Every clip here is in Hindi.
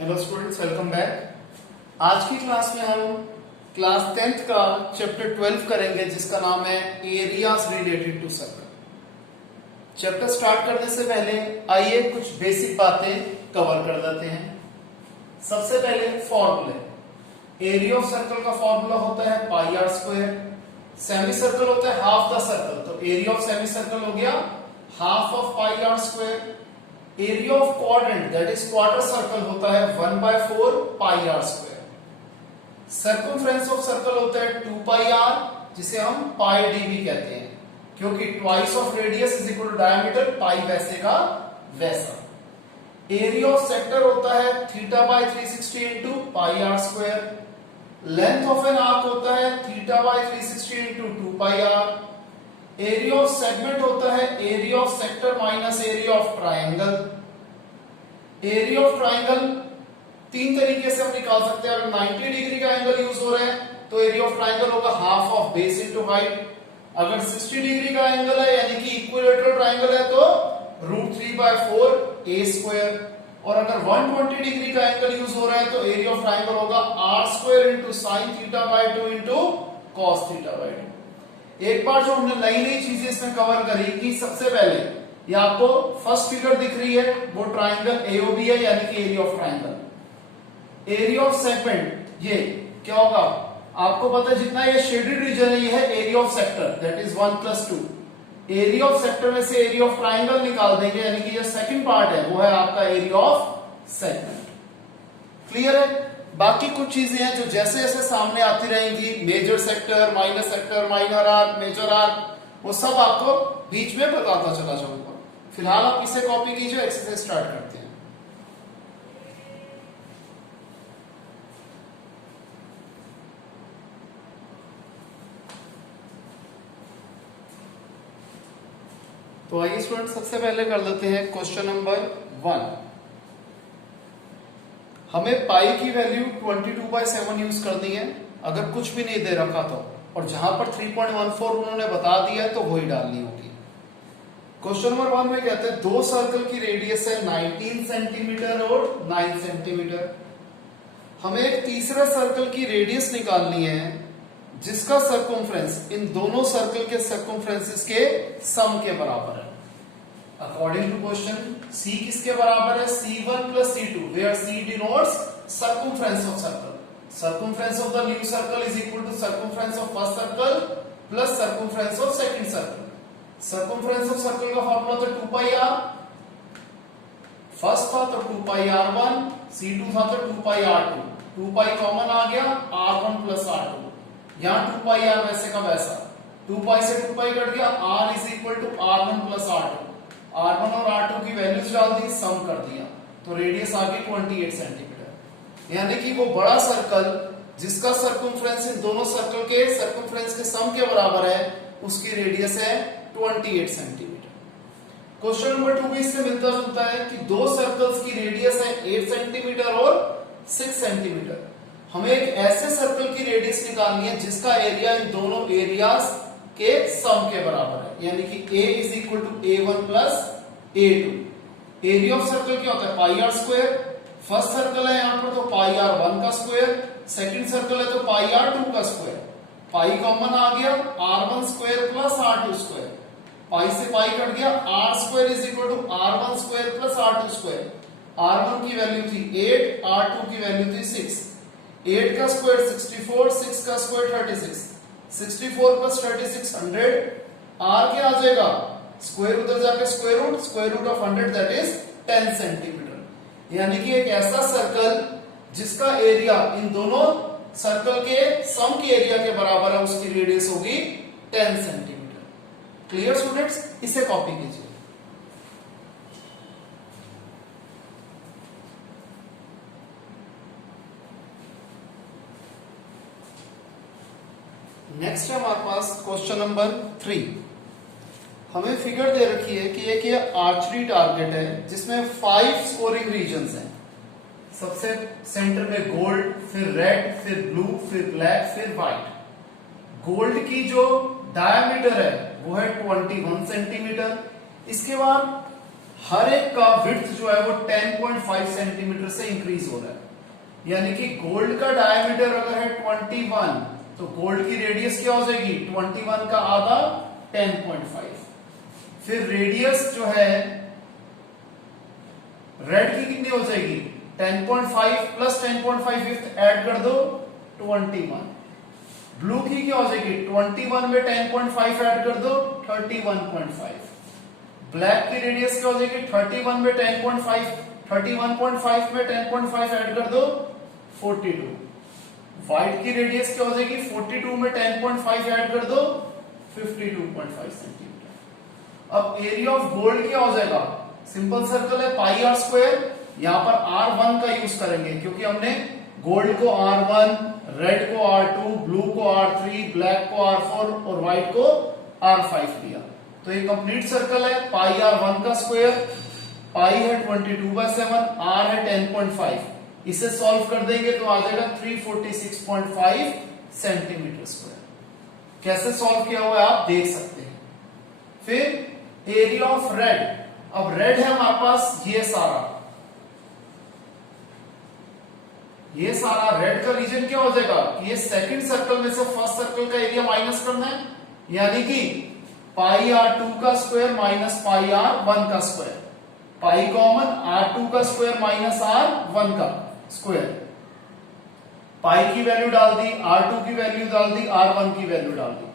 Hello students, welcome back. आज की क्लास में हम क्लास 10th का चैप्टर 12 करेंगे जिसका नाम है areas related to circle. Chapter start करने से पहले आइए कुछ बेसिक बातें कवर कर देते हैं। सबसे पहले फॉर्मूले। एरिया ऑफ सर्कल का फॉर्मूला होता है pi R square. Semi circle होता है हाफ द सर्कल, तो एरिया ऑफ सेमी सर्कल हो गया half of pi R square. Area of quadrant that is quarter circle होता है 1/4 pi R square. Circumference of circle होता है 2 पाई आर, जिसे हम पाई डी भी कहते हैं, क्योंकि twice of radius is equal to diameter, pi वैसे का वैसा। एरिया ऑफ सेक्टर होता है θ/360 into pi R square. Length of an arc होता है θ/360 into 2 pi R. Area of segment होता है area of sector minus area of triangle. Area of triangle तीन तरीके से हम निकाल सकते हैं। अगर 90 डिग्री का एंगल यूज हो रहा है तो एरिया ऑफ ट्राइंगल होगा half of base into height. अगर 60 डिग्री का एंगल है यानी कि इक्विलेटरल ट्राइंगल है तो √3/4 a स्क्वायर। और अगर 120 डिग्री का एंगल यूज हो रहा है तो एरिया ऑफ ट्राइंगल होगा r² into sine θ/2 into cos θ/2। एक बार जो हमने नई नई चीजें इसमें कवर करी कि सबसे पहले ये आपको फर्स्ट फिगर दिख रही है वो ट्राइंगल AOB है यानी कि area of triangle. Area of segment ये क्या होगा आपको पता है, जितना ये शेडेड रीजन है ये है area of sector that is 1+2। Area of sector में से एरिया ऑफ ट्राइंगल निकाल देंगे यानी कि ये सेकंड पार्ट है वो है आपका एरिया ऑफ सेगमेंट। क्लियर है। बाकी कुछ चीजें हैं जो जैसे जैसे सामने आती रहेंगी, major sector, minor arc, major arc, वो सब आपको बीच में बताता चला जाऊंगा। फिलहाल आप इसे कॉपी कीजिए, एक्सरसाइज स्टार्ट करते हैं। तो आइए स्टूडेंट सबसे पहले कर लेते हैं क्वेश्चन नंबर 1। हमें पाई की वैल्यू 22/7 यूज करनी है अगर कुछ भी नहीं दे रखा तो, और जहां पर 3.14 उन्होंने बता दिया है तो वही डालनी होगी। क्वेश्चन नंबर 1 में कहते हैं दो सर्कल की रेडियस है 19 सेंटीमीटर और 9 सेंटीमीटर। हमें एक तीसरा सर्कल की रेडियस निकालनी है जिसका सर्कमफ्रेंस इन दोनों सर्कल के सर्कमफ्रेंसेस के सम के बराबर है। अकॉर्डिंग टू क्वेश्चन C किसके बराबर है? C1 plus C2 where C denotes circumference of circle. Circumference of the new circle is equal to circumference of first circle plus circumference of second circle. Circumference of circle का फॉर्मूला तो 2 पाई r। फर्स्ट था तो 2 पाई r1, C2 था तो 2 पाई r2। 2 पाई कॉमन आ गया r1 plus r2। यहाँ 2 पाई r वैसे का वैसा, 2 पाई से 2 पाई कट गया, r is equal to r1 plus r2। R1 और R2 की वैल्यूज डाल दी, सम कर दिया तो रेडियस आ गई 28 सेंटीमीटर। यानी कि वो बड़ा सर्कल जिसका सर्कमफ्रेंस इन दोनों सर्कल के सर्कमफ्रेंस के सम के बराबर है उसकी रेडियस है 28 सेंटीमीटर। क्वेश्चन नंबर 2 भी इससे मिलता जुलता है कि दो सर्कल्स की रेडियस है 8 सेंटीमीटर और 6 सेंटीमीटर। हमें एक ऐसे सर्कल की रेडियस निकालनी है जिसका एरिया इन दोनों एरियाज के सम के बराबर है, यानी कि A is equal to A1 plus A2। Area of circle क्या होता है? Pi R square. First circle है यहाँ पर तो पाई r1 का स्क्वायर, सेकंड सर्कल है तो पाई r2 का स्क्वायर। पाई कॉमन आ गया r1 square plus r2 square. Pi से पाई कट गया, r square is equal to r1 square plus r2 square. r1 की वैल्यू थी 8, r2 की वैल्यू थी 6। 8 का स्क्वायर 64, 6 का स्क्वायर 36। 64 प्लस 36 100। r क्या आ जाएगा? स्क्वायर उधर जाके square root of 100 that is 10 centimetre. यानी कि एक ऐसा सर्कल जिसका एरिया इन दोनों सर्कल के सम के एरिया के बराबर है उसकी रेडियस होगी 10 सेंटीमीटर। क्लियर स्टूडेंट्स, इसे कॉपी कीजिए। नेक्स्ट है हमारे पास क्वेश्चन नंबर 3। हमें फिगर दे रखी है कि एक ये आर्चरी टारगेट है जिसमें 5 स्कोरिंग रीजन्स हैं। सबसे सेंटर में गोल्ड, फिर रेड, फिर ब्लू, फिर ब्लैक, फिर व्हाइट। गोल्ड की जो डायमीटर है वो है 21 सेंटीमीटर। इसके बाद हर एक का विड्थ जो है वो 10.5 सेंटीमीटर से इंक्रीज हो रहा है। यानी कि गोल्ड का डायमीटर अगर है 21, तो गोल्ड की रेडियस क्या हो जाएगी 21 का आधा 10.5। फिर रेडियस जो है रेड की कितनी हो जाएगी 10.5 प्लस 10.5 फिफ्थ ऐड कर दो 21। ब्लू की क्या हो जाएगी 21 में 10.5 ऐड कर दो 31.5। ब्लैक की रेडियस क्या हो जाएगी 31 में 10.5, 31.5 में 10.5 ऐड कर दो 42। व्हाइट की रेडियस क्या हो जाएगी 42 में 10.5 ऐड कर दो 52.5 सेंटीमीटर। अब एरिया ऑफ गोल्ड क्या हो जाएगा, सिंपल सर्कल है पाई आर स्क्वायर, यहां पर R1 का यूज करेंगे क्योंकि हमने गोल्ड को R1, रेड को R2, ब्लू को R3, ब्लैक को R4 और व्हाइट को R5 लिया। तो ये कंप्लीट सर्कल है पाई R1 का स्क्वायर, पाई है 22/7, R है 10.5, इसे सॉल्व कर देंगे तो आ जाएगा 346.5 सेंटीमीटर स्क्वायर। कैसे सॉल्व किया हुआ है आप देख सकते हैं। फिर एरिया ऑफ रेड, अब रेड है हमारे पास ये सारा रेड का रीजन क्या हो जाएगा, ये सेकंड सर्कल में से फर्स्ट सर्कल का एरिया माइनस करना है, यानी कि पाई R2 का स्क्वायर माइनस पाई R1 का स्क्वायर, पाई कॉमन R2 का स्क्वायर माइनस R1 का स्क्वायर, पाई की वैल्यू डाल दी, R2 की वैल्यू डाल दी, R1 की वैल्यू डाल दी।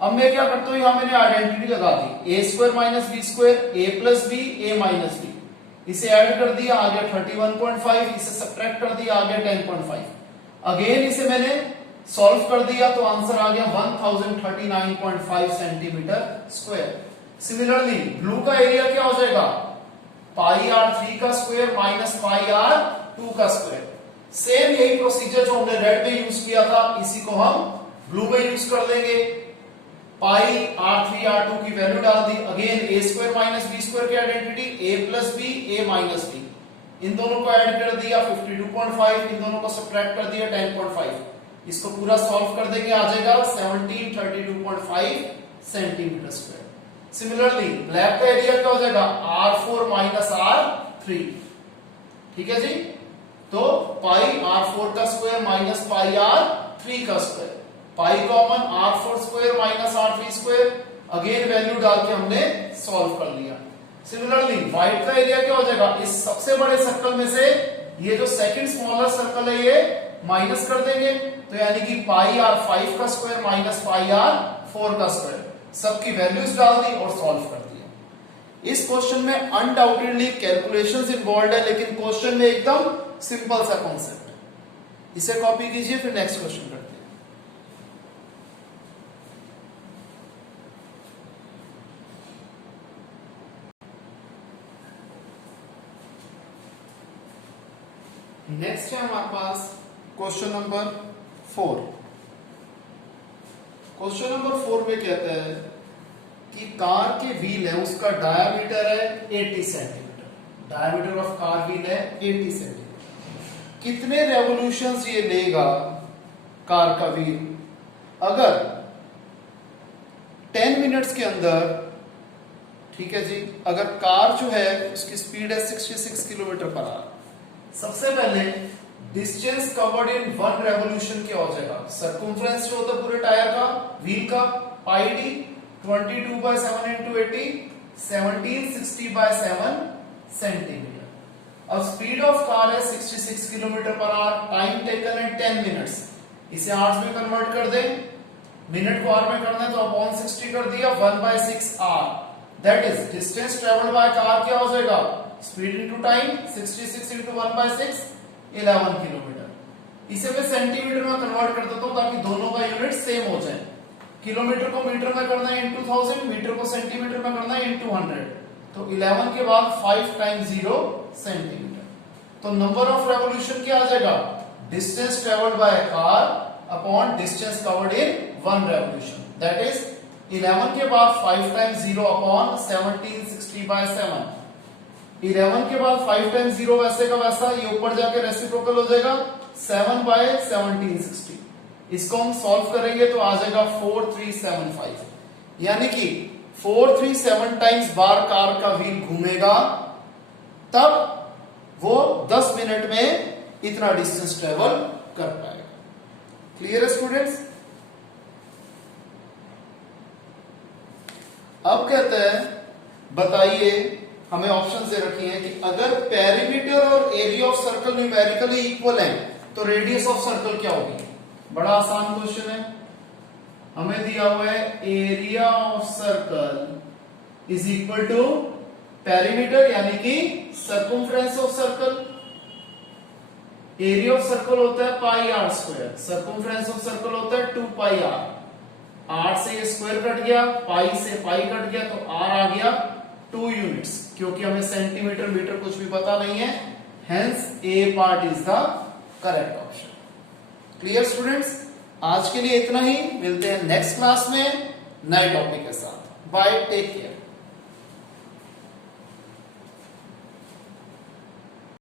अब मैं क्या करता हूं, यहां मैंने आइडेंटिटी लगा दी, a square minus B square, a plus B, a minus b, इसे ऐड कर दिया आ गया 31.5, इसे सब्ट्रैक्ट कर दिया आ गया 10.5। अगेन इसे मैंने सॉल्व कर दिया तो आंसर आ गया 1039.5 सेंटीमीटर स्क्वायर। सिमिलरली ब्लू का एरिया क्या हो जाएगा, पाई R3 का स्क्वायर माइनस पाई R2 का स्क्वायर। सेम यही प्रोसीजर जो हमने रेड में यूज किया था इसी को हम ब्लू में यूज कर लेंगे। पाई R3 R2 की वैल्यू डाल दी, again a square minus B square की identity a plus B, a minus B, इन दोनों को ऐड कर दिया 52.5, इन दोनों को सब्ट्रैक्ट कर दिया 10.5, इसको पूरा सॉल्व कर देंगे आ जाएगा 1732.5 सेंटीमीटर स्क्वायर। सिमिलरली ब्लैक का एरिया क्या हो जाएगा R4 माइनस R3, ठीक है जी, तो पाई R4 का स्क्वायर माइनस पाई R3 का square, pi common R4 square minus R3 square, again value डाल के हमने सॉल्व कर लिया। सिमिलरली व्हाइट का एरिया क्या हो जाएगा, इस सबसे बड़े सर्कल में से ये जो सेकंड स्मॉलर सर्कल है ये माइनस कर देंगे, तो यानी कि पाई R5 का स्क्वायर माइनस पाई R4 का स्क्वायर, सबकी वैल्यूज डाल दी और सॉल्व कर दिया। इस क्वेश्चन में अनडाउटेडली कैलकुलेशंस इन्वॉल्व है, लेकिन क्वेश्चन में एकदम सिंपल सा कॉन्सेप्ट है। इसे कॉपी कीजिए, फिर नेक्स्ट क्वेश्चन करते हैं। नेक्स्ट है हमारे पास क्वेश्चन नंबर 4। क्वेश्चन नंबर 4 में कहता है कि कार के व्हील है, उसका डायामीटर है 80 centimetre, diameter of car wheel है 80 सेंटीमीटर। कितने रेवोल्यूशंस ये लेगा कार का व्हील अगर 10 मिनट्स के अंदर, ठीक है जी, अगर कार जो है उसकी स्पीड है 66 किलोमीटर पर आवर। सबसे पहले डिस्टेंस कवर्ड इन 1 रेवोल्यूशन क्या हो जाएगा, सर्कमफ्रेंस जो होता है पूरे टायर का व्हील का पाई डी 22/7 into 80 1760/7 सेंटीमीटर। अब स्पीड ऑफ कार है 66 kilometre per hour, time taken है 10 मिनट्स, इसे आवर्स में कन्वर्ट कर दें, मिनट को आवर में करना है तो अपॉन 60 कर दिया 1/6 hour, that is distance travelled by car क्या हो जाएगा, speed into time 66 into 1/6 11 kilometre. इसे मैं सेंटीमीटर में कन्वर्ट कर देता हूं ताकि दोनों का यूनिट सेम हो जाए। किलोमीटर को मीटर में करना है into 1000, मीटर को सेंटीमीटर में करना है into 100, तो 11 के बाद 5 times 0 सेंटीमीटर। तो नंबर ऑफ रेवोल्यूशन क्या आ जाएगा, distance travelled by car upon distance covered in 1 revolution, that is 11 के बाद 5 times 0 अपॉन 1760/7। 11 के बाद 5 times 0 वैसे का वैसा, ये ऊपर जाके रेसिप्रोकल हो जाएगा 7/1760। इसको हम सॉल्व करेंगे तो आ जाएगा 4375, यानी कि 437 टाइम्स बार कार का व्हील घूमेगा, तब वो 10 मिनट में इतना डिस्टेंस ट्रेवल कर पाएगा। क्लियर है स्टूडेंट्स? अब कहते हैं बताइए, हमें ऑप्शन दे रखी हैं कि अगर पेरीमीटर और area of circle numerically equal है तो रेडियस ऑफ सर्कल क्या होगी। बड़ा आसान क्वेश्चन है, हमें दिया हुआ है area of circle is equal to perimeter यानी कि circumference of circle. Area of circle होता है pi R square, circumference of circle होता है 2 पाई आर। आर से ये स्क्वायर कट गया, पाई से पाई कट गया, तो आर आ गया 2 यूनिट्स, क्योंकि हमें सेंटीमीटर मीटर कुछ भी पता नहीं है, hence A part is the correct option. Clear students? आज के लिए इतना ही, मिलते हैं नेक्स्ट क्लास में नए टॉपिक के साथ। Bye, take care.